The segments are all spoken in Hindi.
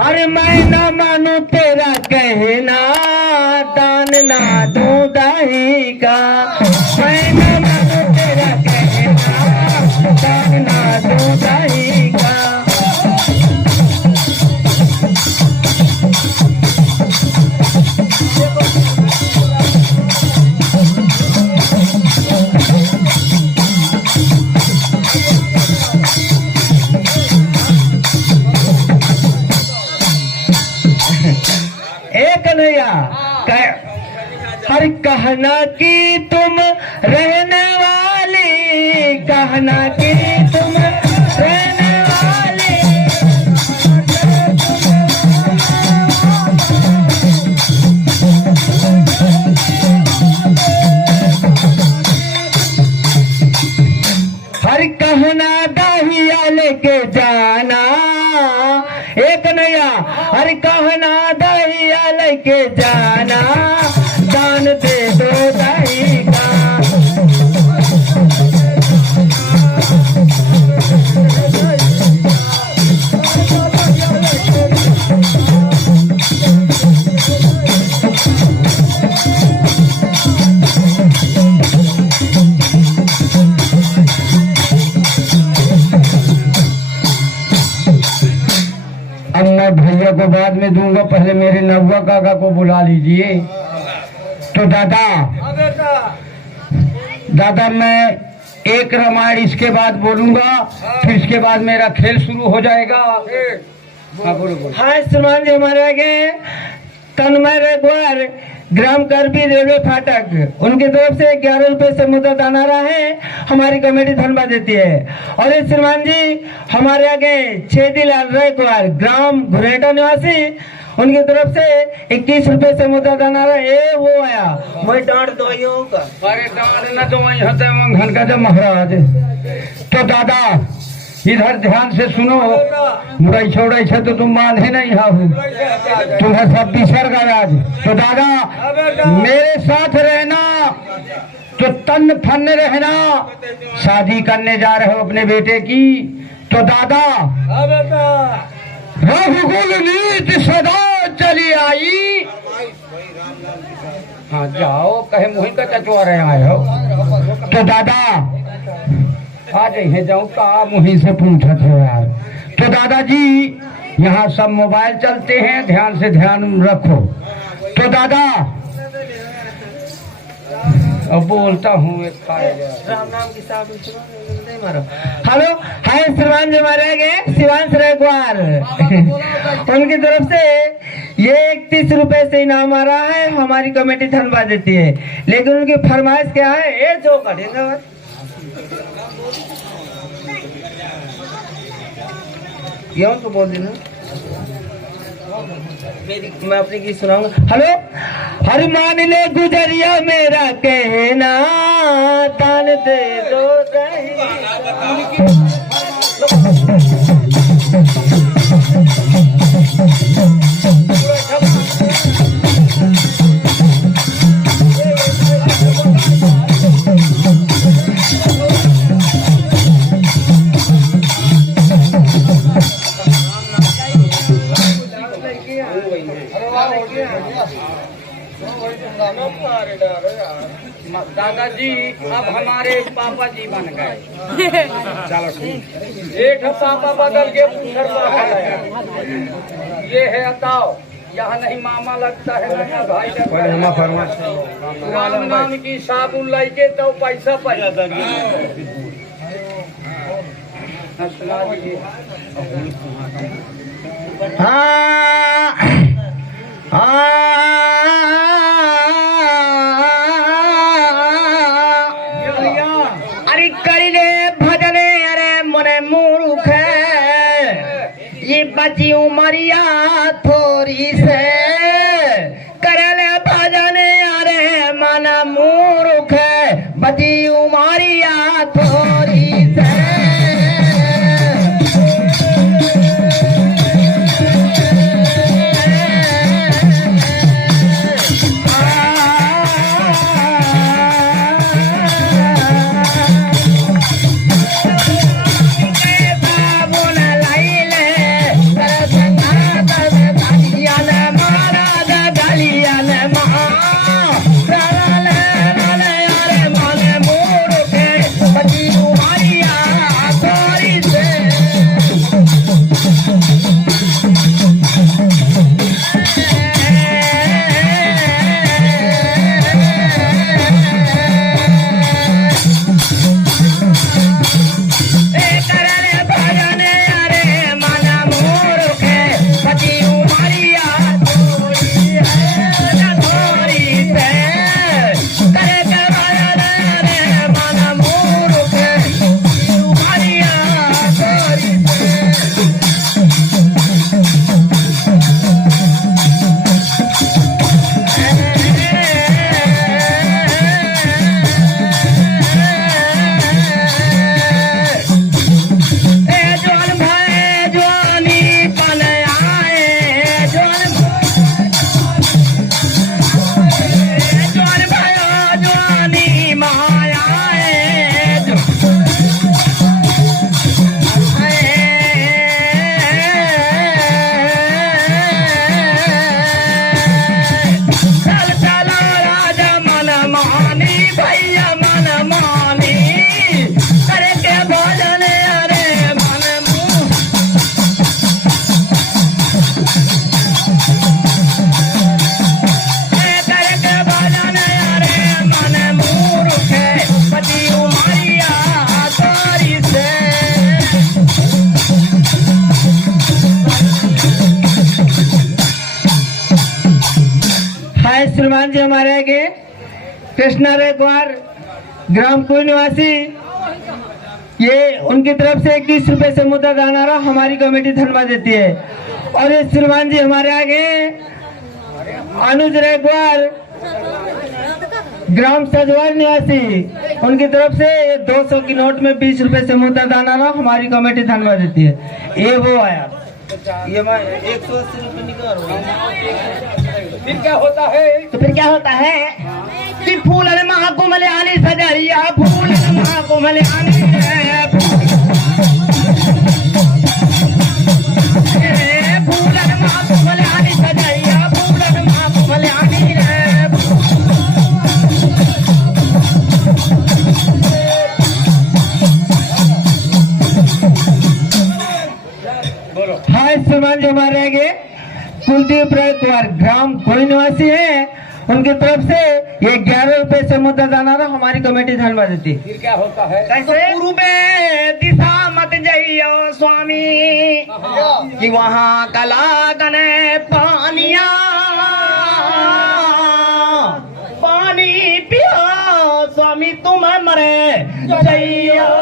अरे मैं ना मानू तेरा कहना, दान ना दूं दाही का। मैं ना मानू तेरा कहना, दान ना दूं दाही का। हर कहना कि तुम रहने वाली, कहना कि तुम रहने वाली। हर कहना दाहिया लेके जाना, एक नया हर कहना दाहिया लेके जाना, दान दे दो दाही का। अब मैं भैया को बाद में दूंगा, पहले मेरे नौवा काका को बुला लीजिए। तो दादा मैं एक रामायण इसके बाद बोलूंगा, फिर इसके बाद मेरा खेल शुरू हो जाएगा। हाँ बोलो। हाँ श्रीमान जी, हमारे आगे तन्मय रेगवार, ग्राम करबी रेलवे फाटक, उनकी तरफ से 11 रुपए से मुद्दा दाना रहा है, हमारी कमेटी धन्यवाद देती है। और इस श्रीमान जी हमारे आगे छेदीलाल रेगवार, ग्राम घुरेटा निवासी, उनकी तरफ से 21 रुपए से मुद्दा दाना रहा है। वो आया मैं डांट दवाइयों का, अरे डांट न दवाई होता है मंगन का जब महाराज। तो दादा इधर ध्यान से सुनो, मुरई छोड़े छे तो तुम बांधे नहीं हाहू, तुम्हें सब बिसर गया आज। तो दादा मेरे साथ रहना, तो तन फन रहना, शादी करने जा रहे हो अपने बेटे की। तो दादा रघुकुल नीति सदा चली आई। हाँ जाओ, कहे मुहिम का चचुआ रहे आए हो। तो दादा आ जाइए, जाऊँ का मुहिम से पूछत हो यार। तो दादाजी यहाँ सब मोबाइल चलते हैं, ध्यान से ध्यान रखो। तो दादा अब बोलता हूँ, एक राम नाम की साहब मारो। हेलो, हाय श्रीमान जी हमारे गए शिवांश रेगवार, उनकी तरफ से ये 31 रुपए से इनाम आ रहा है, हमारी कमेटी धन्यवाद देती है। लेकिन उनकी फरमाइश क्या है, ये जो करेंगे यूं तो बोल देना, मैं अपनी की सुनाऊंगा। हेलो, हर मान ले गुजरिया मेरा कहना, दान दे दो दादाजी अब हमारे पापा जी बन गए। चलो ठीक, एक पापा बदल के पूछर पापा ये है अताओ, यहाँ नहीं मामा लगता है ना भाई। राम नाम की साबुन लाइके तो पैसा पैसा। अरे करिले भजने, अरे मोरे मूर्ख ये बची उमरिया थोड़ी से, करले भजने अरे मन मूर्ख बची उमरिया थोड़ी से। श्रीमान जी हमारे आगे कृष्णा रेखवार ग्राम कोई निवासी, ये उनकी तरफ से 21 रुपए से मुद्दा दानारा हमारी कमेटी धन्यवाद देती है। और ये श्रीमान जी हमारे आगे अनुज रेखवार ग्राम सजवार निवासी, उनकी तरफ से 200 की नोट में 20 रुपए से मुद्दा दानारा हमारी कमेटी धन्यवाद देती है। ये वो आया, ये 180 रुपए निकाल। फिर क्या होता है? तो फिर क्या होता है कि फूल महाकुमले आने सजाइया, फूल महाकुमले आने, फूल महाकुमले आने सजाइया, फूल महाकुमले आने। हाय श्रीमान जी हमारे आगे कुलदीप रायकुमार ग्राम कोई निवासी है, उनकी तरफ से ये 11 रुपए से मुद्दा दानारा हमारी कमेटी धन्यवाद देती है। फिर क्या होता है? कैसे? पूर्वे दिशा मत जाइयो स्वामी कि वहाँ कला गने पानिया, पानी पिया स्वामी तुम मरे जाइयो।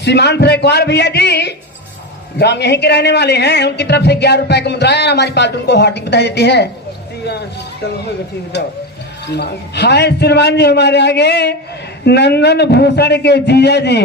सीमांत रेखवार भैया जी ग्राम यहीं के रहने वाले हैं, उनकी तरफ से 11 रुपए का मुद्रा है, हमारी पार्टी उनको हार्दिक बधाई देती है। हाय श्रीमान जी हमारे आगे नंदन भूषण के जीजा जी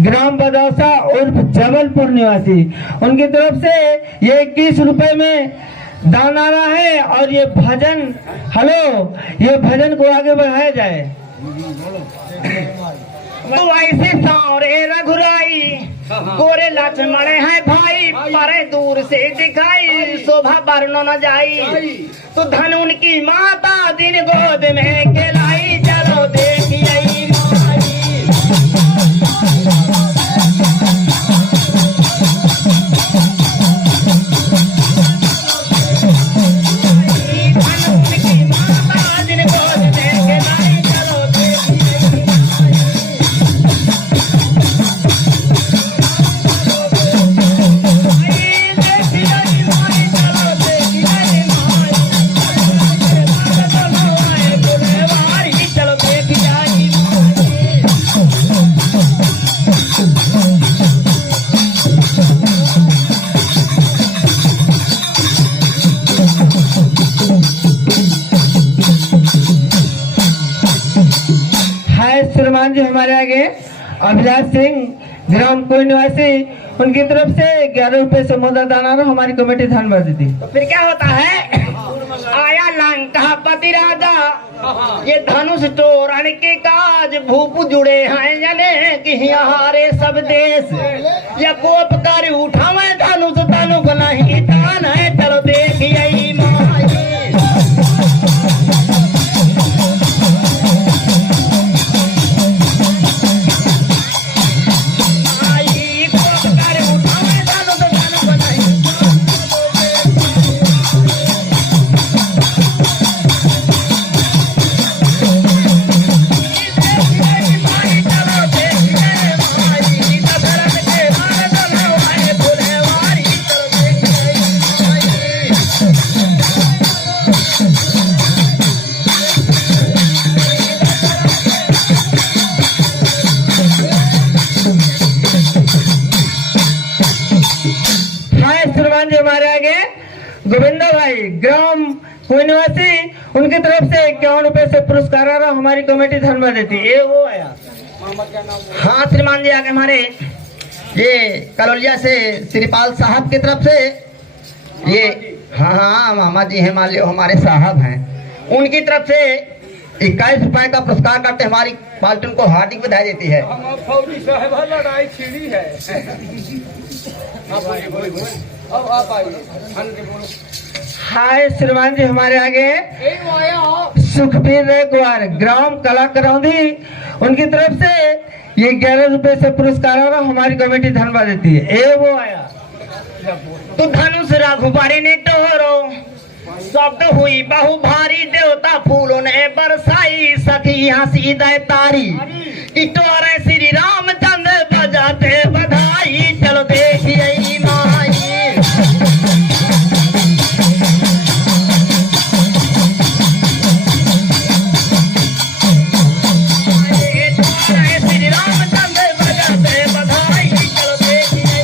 ग्राम बदौसा उर्फ जबलपुर निवासी, उनकी तरफ से ये 21 रुपए में दानारा है। और ये भजन, हेलो, ये भजन को आगे बढ़ाया जाए। तो ऐसे सारे रघुराई गोरे लक्ष्मण है भाई, पर दूर से दिखाई शोभा वर्णन न जाई, तो धन उनकी माता दिन गोद में खिलाई, चलो देखिए श्रीमान जी हमारे आगे अभिलाष सिंह ग्राम कोई निवासी, उनकी तरफ से 11 रुपए से मुद्दा दानारा हमारी कमेटी धन्यवाद देती। तो फिर क्या होता है? आया लंका पति राजा, ये धनुष तोरण के काज भूप जुड़े हैं जने कि हारे सब देश, या कोप कर उठावे धनुष तनुक नहीं तान है, चलो देखिए भाई ग्राम कोई निवासी, उनकी तरफ से 51 रुपए से पुरस्कार आ रहा, हमारी कमेटी धन्यवाद देती है। ये वो आया। हाँ श्रीमान जी, आगे हमारे ये कलोलिया से श्रीपाल साहब की तरफ से ये, हाँ मामा जी हैं, मान लियो हमारे साहब हैं, उनकी तरफ से 21 रुपए का पुरस्कार करते हमारी पार्टी को हार्दिक बधाई देती है। लड़ाई छिड़ी है। अब आप हाय श्रीमान जी, हमारे आगे सुखबीर कुमार ग्राम कला करौंदी, उनकी तरफ से ये 11 रुपए से पुरस्कार आ रहा, हमारी कमेटी धन्यवाद देती है। ए वो आया। तो धनुष रघुबारी ने टोरो शब्द हुई बहु भारी, देवता फूलों ने बरसाई, सखी हंसी दे तारी, टोरे श्री रामचंद्र बजाते बधाई, चलो देखिए माई। श्री रामचंद्र बजाते बधाई, चलो देखिए।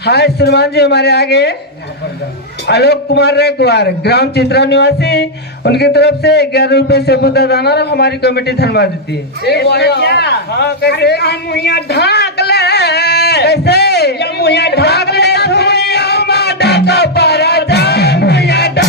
हाय श्रीमान जी, हमारे आगे आलोक कुमार रे कुमार ग्राम चित्रा निवासी, उनकी तरफ से 11 रुपए से बुद्धा दाना, हमारी कमेटी धन्यवाद देती है। हाँ, कैसे मुहिया ढाक ले, कैसे या मुहिया ढाक ले, धुइयां मादा का पारा जा, मुहिया ढाक।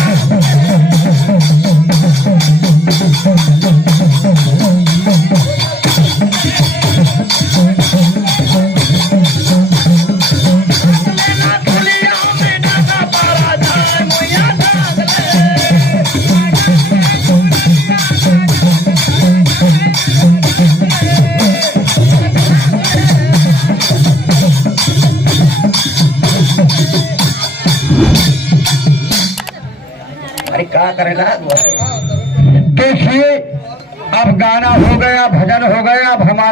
अरे क्या करेगा। देखिए अब गाना हो गया, भजन हो गया, अब हमारा